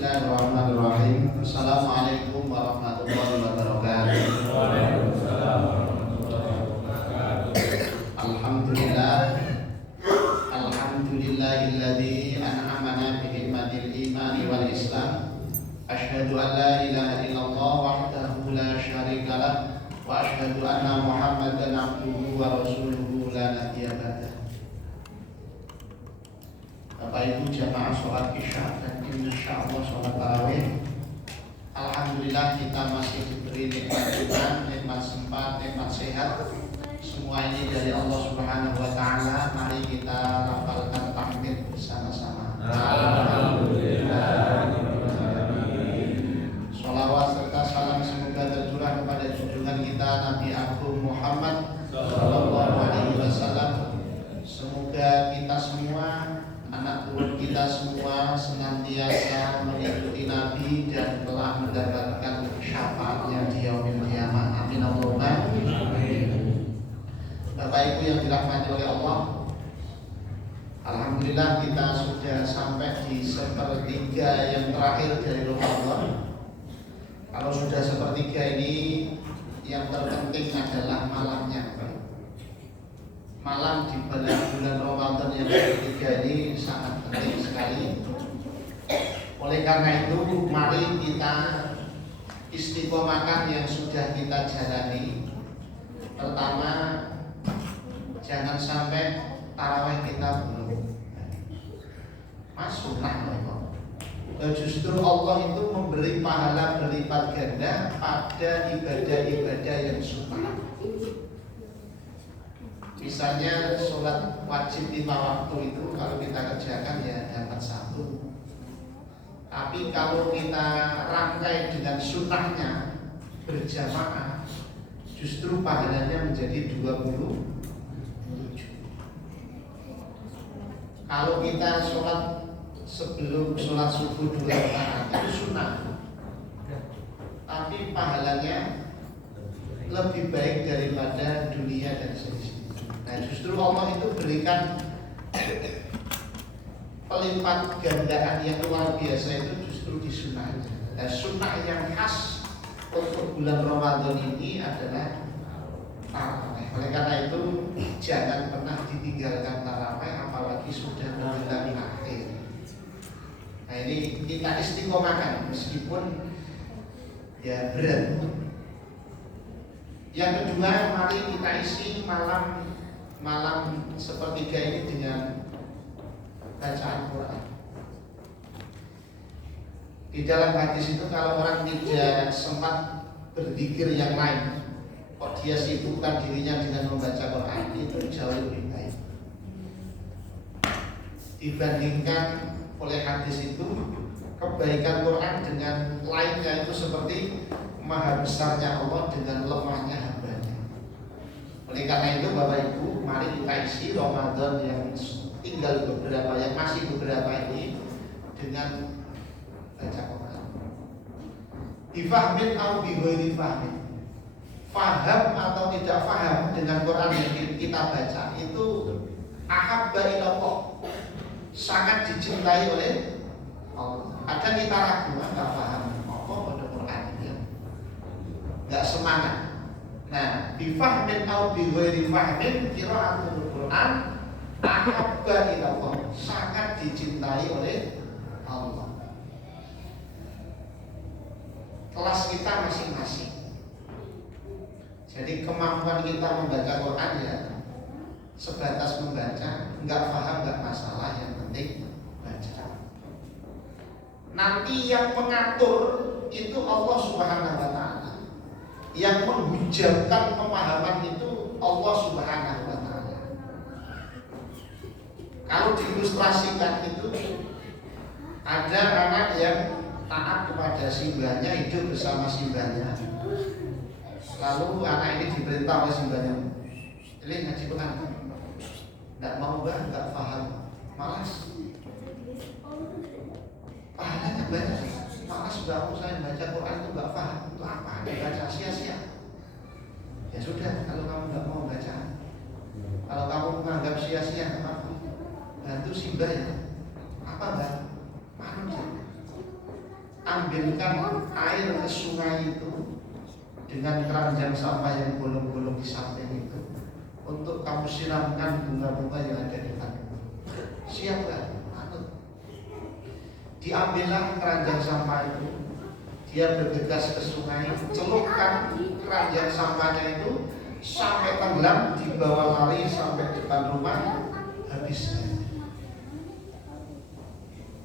Bismillahirrahmanirrahim. Assalamualaikum warahmatullahi wabarakatuh. Waalaikumsalam warahmatullahi wabarakatuh. Alhamdulillah. Alhamdulillahilladzi an'amana bi ni'matil imani wal islam. Asyhadu an la ilaha illallah wahdahu la syarika lah wa asyhadu anna Muhammadan abduhu wa rasuluhu la nabiyya ba'dah. Bapak Ibu jamaah sholat isya dan insyaallah sholat tarawih. Alhamdulillah kita masih diberi nikmat iman, nikmat sempat, nikmat sehat. Semua ini dari Allah Subhanahu wa taala. Mari kita lafalkan tahmid bersama-sama. Alhamdulillah. Sholawat serta salam semoga tercurah kepada junjungan kita Nabi Agung Muhammad sallallahu alaihi wasallam. Semoga kita semua, anak turun kita semua senantiasa mengikuti Nabi dan telah mendapatkan syafaatnya di yaumil qiyamah. Amin Allahumma amin. Bapak Ibu yang dirahmati oleh Allah, alhamdulillah kita sudah sampai di sepertiga yang terakhir dari Ramadan. Kalau sudah sepertiga ini, yang terpenting adalah malamnya. Malam di bulan Ramadan yang ketiga ini sangat penting sekali. Oleh karena itu, mari kita istiqomahkan yang sudah kita jalani. Pertama, jangan sampai tarawih kita belum masuk justru Allah itu memberi pahala berlipat ganda pada ibadah-ibadah yang sunnah. Misalnya sholat wajib 5 waktu itu kalau kita kerjakan ya dapat 1. Tapi kalau kita rangkai dengan sunnahnya berjamaah, justru pahalanya menjadi 27. Kalau kita sholat sebelum sholat subuh 2 rakaat itu sunnah, tapi pahalanya lebih baik daripada dunia dan sejenisnya. Nah, justru Allah itu berikan pelipat gandaan yang luar biasa itu justru di sunnahnya. Nah, sunnah yang khas untuk bulan Ramadan ini adalah tarawih. Oleh karena itu jangan pernah ditinggalkan tarawih, apalagi sudah menjelang akhir. Nah, ini kita istiqomahkan meskipun ya berat. Yang kedua, mari kita isi malam sepertiga ini dengan bacaan Quran. Di dalam hadis itu kalau orang tidak sempat berzikir yang lain, kok dia sibukkan dirinya dengan membaca Quran, itu jauh lebih baik dibandingkan oleh hadis itu kebaikan Quran dengan lainnya itu seperti maha besarnya Allah dengan lemahnya hambanya. Oleh karena itu Bapak Ibu, mari kita isi Ramadan yang tinggal beberapa, yang masih beberapa ini dengan baca Quran. Difahmin atau bighairi fahmin. Faham atau tidak faham dengan Quran yang kita baca itu ahabba ilallah, sangat dicintai oleh Allah. Kadang kita ragu, nggak paham apa pada Quran ini, nggak semangat. Nah, bifahmin atau bighairi fahmin, qiraatul Quran ahabba ilallah, sangat dicintai oleh Allah. Kelas kita masing-masing. Jadi kemampuan kita membaca Quran ya sebatas membaca, nggak paham nggak masalah, yang penting baca. Nanti yang mengatur itu Allah Subhanahu wa taala. Yang menghujamkan pemahaman itu Allah Subhanahu wa taala. Kalau diilustrasikan itu ada anak yang taat kepada simbahnya, hidup bersama simbahnya. Lalu anak ini diperintah oleh simbahnya, "Ini ngaji Quran." Nggak mau, nggak paham, malas. Pahalanya banyak, malas sudah saya baca Quran itu nggak paham, itu apa? Baca sia-sia. Ya sudah, kalau kamu nggak mau baca, kalau kamu menganggap sia-sia, apa? Bantu simbah ya. Apa Mbak? Manut ya. ambilkan air ke sungai itu dengan keranjang sampah yang bolong-bolong di samping itu untuk kamu siramkan bunga-bunga yang ada di depanmu. Siap gak? Diambillah keranjang sampah itu, dia bergegas ke sungai, celupkan keranjang sampahnya itu sampai tenggelam, dibawa lari sampai depan rumah, habis.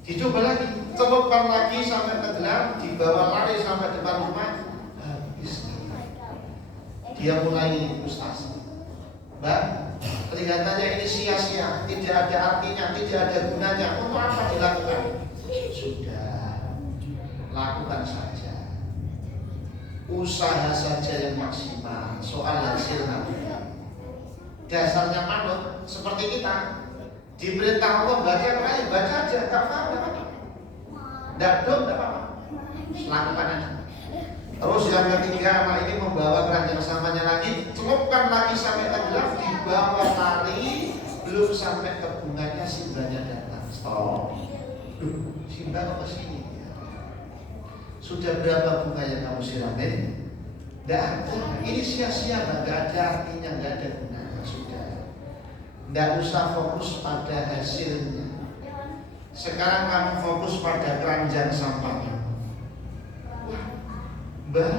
Dicoba lagi, celupkan lagi sampai tenggelam, dibawa lari sampai depan rumah, habis. Dia mulai frustasi. Mbak, kelihatannya ini sia-sia, tidak ada artinya, tidak ada gunanya. Untuk apa dilakukan? Sudah, lakukan saja. Usaha saja yang maksimal. Soal hasil nanti. Dasarnya manut seperti kita. Diperintah Allah baca apa? Baca aja, tak apa-apa. Tidak dong, tidak apa-apa. Lakukan aja. Terus yang ketiga, anak ini membawa keranjang sampahnya lagi, celupkan lagi sampai tenggelam, dibawa lari, belum sampai ke bunganya, simbanya datang. Stop. Simba kok kesini? Sudah berapa bunga yang kamu siramin? Tidak ada. Ini sia-sia, tidak ada artinya, tidak ada gunanya. Sudah. Tidak usah fokus pada hasilnya. Sekarang kamu fokus pada keranjang sampahnya. Mbak,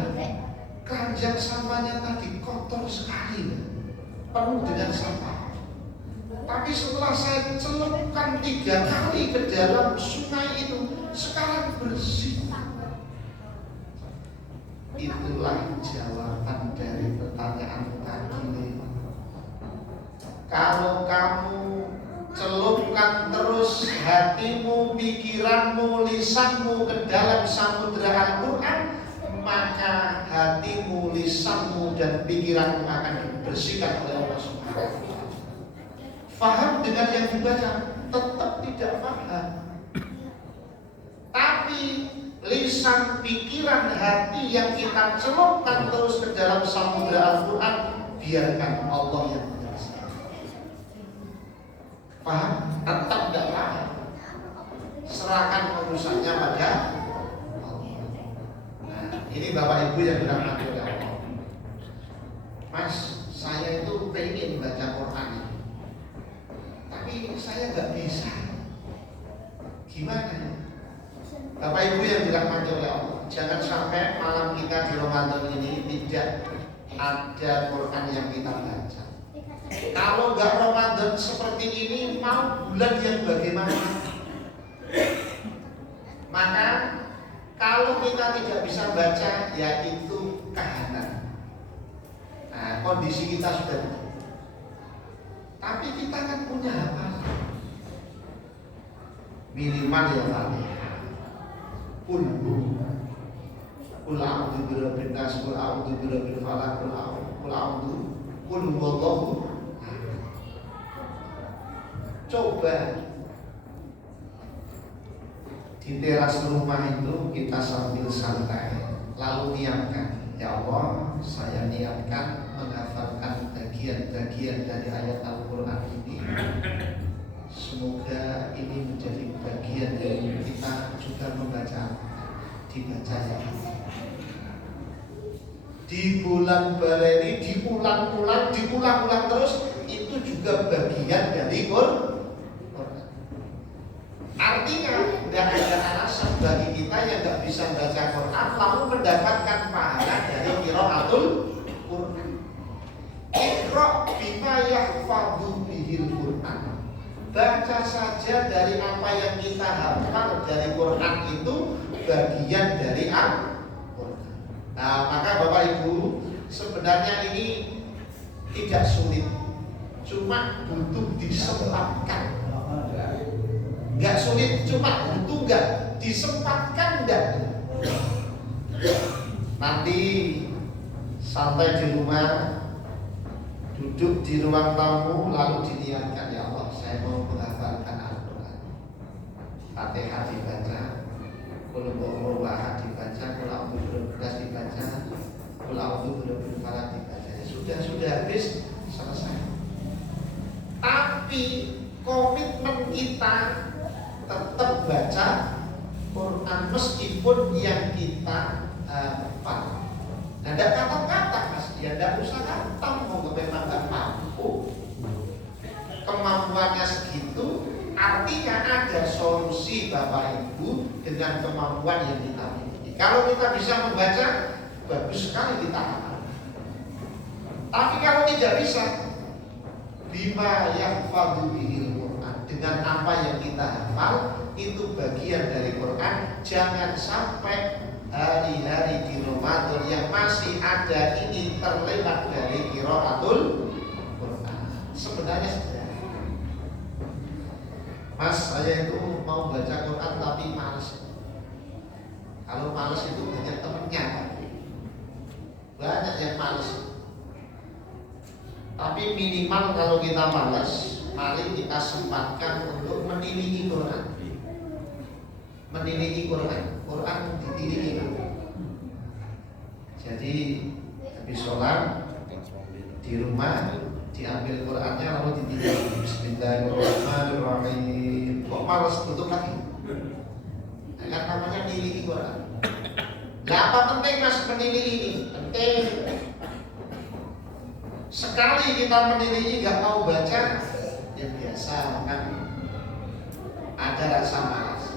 keranjang sampahnya tadi kotor sekali, penuh dengan sampah. Tapi setelah saya celupkan 3 kali ke dalam sungai itu, sekarang bersih. Itulah jawaban dari pertanyaan tadi. Kalau kamu celupkan terus hatimu, pikiranmu, lisanmu ke dalam samudera Al-Quran, maka hatimu, lisanmu, dan pikiranmu akan dibersihkan oleh Allah Subhanahu wa Ta'ala. Faham dengan yang dibaca? Tetap tidak faham. Tapi lisan, pikiran, hati yang kita celupkan terus ke dalam samudera Al-Quran, biarkan Allah yang menjelaskan. Paham? Tetap tidak paham. Serahkan urusannya pada Allah. Nah, ini Bapak Ibu yang bilang aku ya Allah, Mas, saya itu pengen baca Quran, tapi saya nggak bisa. Gimana ya? Bapak Ibu yang dirahmati oleh Allah, jangan sampai malam kita di Ramadan ini tidak ada Quran yang kita baca. Kalau nggak Ramadan seperti ini, mau bulan yang bagaimana? Maka kalau kita tidak bisa baca, ya itu kahanan. Nah, kondisi kita sudah begitu. Tapi kita kan punya hafalan. Minimal ya Fatihah. Qul a'udzu birabbin nas, qul a'udzu birabbil falaq, qul huwallahu. Coba di teras rumah itu kita sambil santai, lalu niatkan, ya Allah, saya niatkan menghafalkan bagian-bagian dari ayat Al-Quran ini. Semoga ini menjadi bagian dari kita juga membaca, dibaca ya. Di bulan Baleni diulang-ulang terus, itu juga bagian dari Quran. Artinya tidak ada alasan bagi kita yang tidak bisa baca Quran lalu mendapatkan pahala dari qiraatul Quran. Iqra bima yahfadhu bihil Quran. Baca saja dari apa yang kita hafal dari Quran, itu bagian dari Al-Quran. Nah, maka Bapak Ibu, sebenarnya ini tidak sulit, cuma butuh disempatkan. Enggak sulit, cuma butuh enggak disempatkan enggak. Nanti santai di rumah, duduk di ruang tamu, lalu diniatkan, ya Allah, saya mau menghafalkan Al-Quran. Fatihah dibaca, Qul huwallahu ahad dibaca, Qul a'udzu birabbil nas dibaca, Qul a'udzu birabbil falaq dibaca. Sudah habis, selesai. Tapi komitmen kita tetap baca Quran meskipun yang kita hafal. Nah, tidak kata-kata mas, ya tidak usah kata, mau memang nggak mampu, kemampuannya segitu, artinya ada solusi Bapak Ibu dengan kemampuan yang kita miliki. Kalau kita bisa membaca, bagus sekali kita hafal. Tapi kalau tidak bisa, bima yahfadhu bihil Quran, dengan apa yang kita hafal itu bagian dari Quran. Jangan sampai hari-hari di Ramadan yang masih ada ini terlewat dari qiraatul Quran. Sebenarnya sederhana. Mas, saya itu mau baca Quran tapi malas. Kalau malas itu banyak temennya, banyak yang malas. Tapi minimal kalau kita malas, mari kita sempatkan untuk menilai Quran. Menilai Quran, Quran ditiliki. Jadi habis sholat di rumah diambil Qurannya lalu ditiliki. Bismillahirrahmanirrahim. Kok malas tutup lagi? Kan namanya menilai Quran. Nah, apa penting mas menilai ini? Penting. Sekali kita menilai nggak mau baca, ya biasa kan ada rasa malas.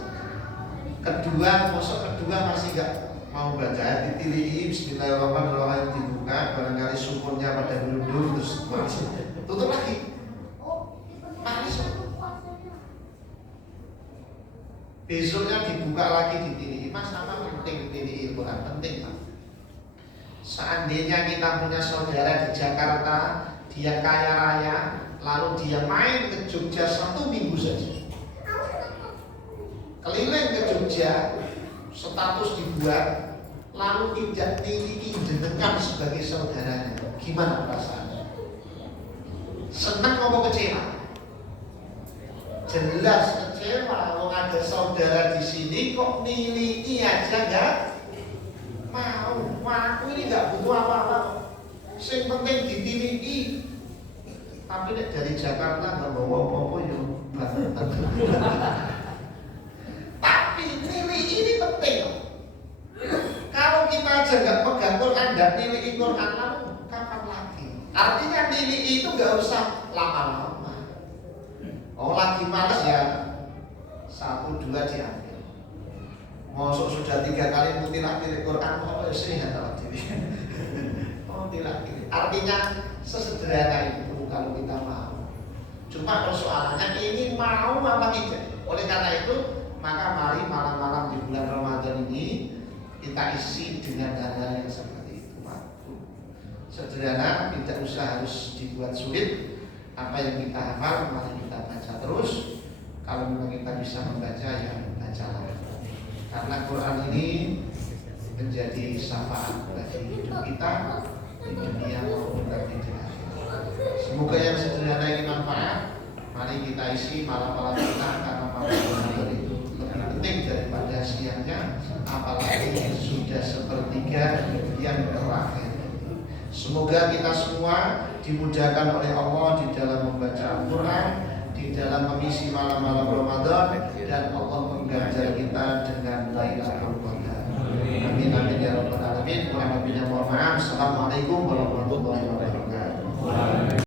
Kedua, masuk kedua masih nggak mau baca, ditilii Bismillahirrahmanirrahim, dibuka, barangkali sumurnya pada belum terus malas, tutup lagi, malas. Besoknya dibuka lagi, ditilii. Mas, apa penting ditilii Quran? Penting Pak. Seandainya kita punya saudara di Jakarta, dia kaya raya, lalu dia main ke Jogja 1 minggu saja, keliling ke Jogja, status dibuat, lalu tidak diinjekan sebagai saudaranya, gimana perasaannya? Senang mau kecewa? Jelas kecewa. Kalau ada saudara di sini kok nilai aja enggak mau. Aku ini enggak butuh apa-apa, yang penting ditiliki. Tapi dari Jakarta nggak bawa apa-apa ya. Tapi nilai ini penting. Kalau kita aja nggak pegang Quran dan nilai Quran, lalu kapan lagi? Artinya nilai itu nggak usah lama-lama. Oh lagi malas ya, 1, 2 diambil. Masuk sudah 3 kali mutilak-tilik Quran, oh sih ya tahu diri. Oh tilak-tilik. Artinya sesederhana itu kalau kita mau. Cuma persoalannya ini mau apa tidak. Oleh karena itu, maka mari malam-malam di bulan Ramadan ini kita isi dengan hal-hal yang seperti itu. Sederhana, tidak usah harus dibuat sulit. Apa yang kita hafal, mari kita baca terus. Kalau memang kita bisa membaca, ya bacalah. Karena Quran ini menjadi syafaat bagi hidup kita di dunia maupun nanti di akhirat. Semoga yang sederhana ini manfaat. Mari kita isi malam-malam kita, karena malam Ramadan itu lebih penting daripada siangnya, apalagi sudah sepertiga yang terakhir. Semoga kita semua dimudahkan oleh Allah di dalam membaca Al-Quran, di dalam mengisi malam-malam Ramadan, dan Allah mengganjar kita dengan Lailatul Qadar. Amin amin ya rabbal alamin. Mohon maaf. Assalamualaikum warahmatullahi wabarakatuh.